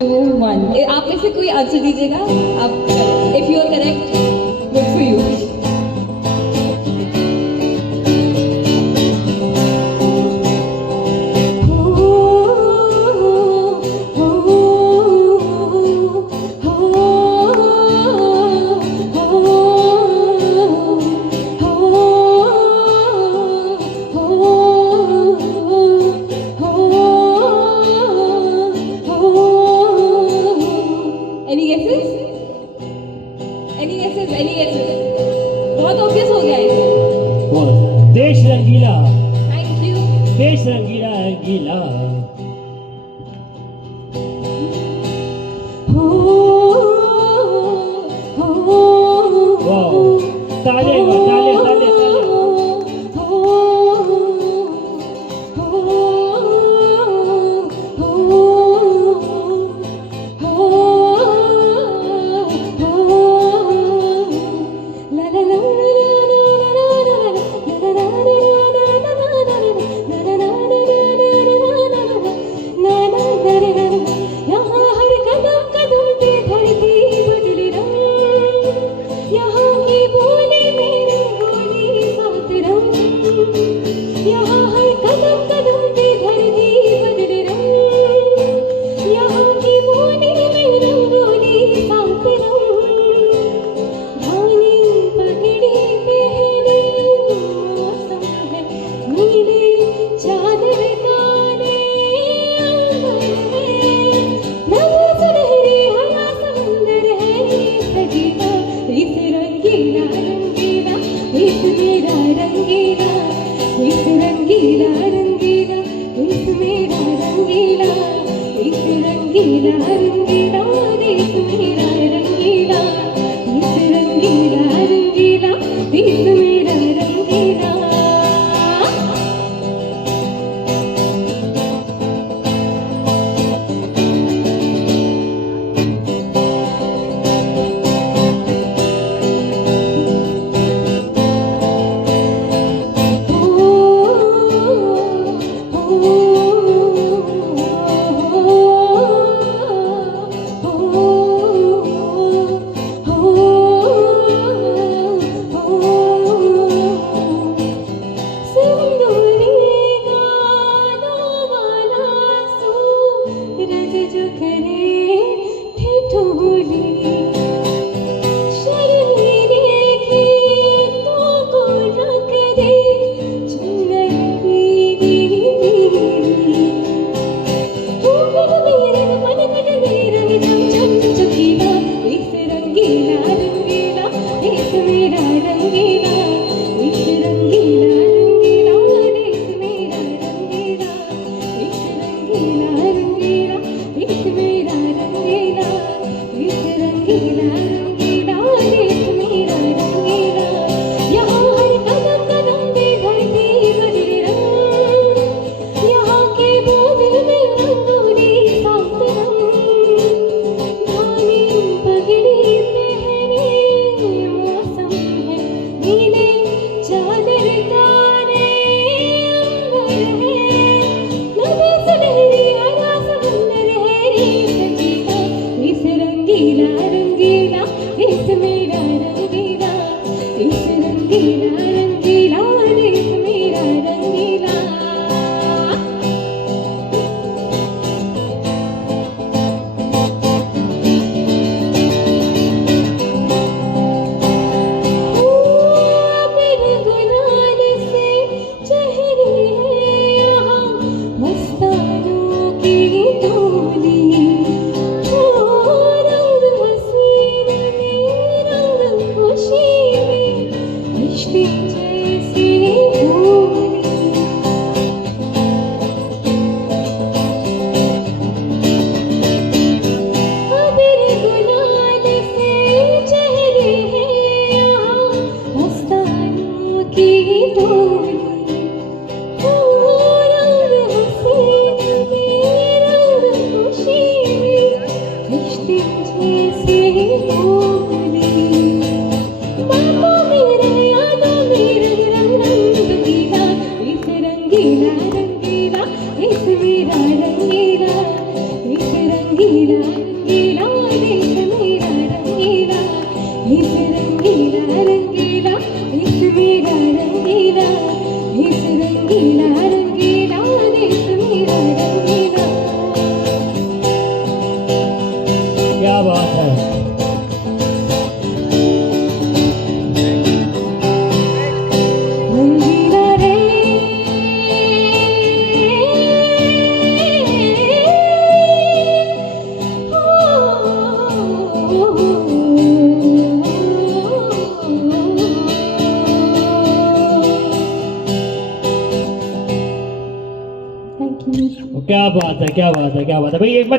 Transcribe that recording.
1 आप में से कोई आंसर दीजिएगा। आप if you are correct good for you. Any guesses? Any guesses? Any guesses? बहुत obvious हो गया है। देश रंगीला। Thank you. देश रंगीला रंगीला। वाह, ताले ताले ताले ताले। रंगीला देश मेरा रंगीला इस रंगीला रंगीला इस मेरा रंगीला इस रंगीला रंगीला देश मेरा रंगीला क्या बात है रंगीला रे थैंक यू क्या बात है क्या बात है क्या बात है भाई एक बार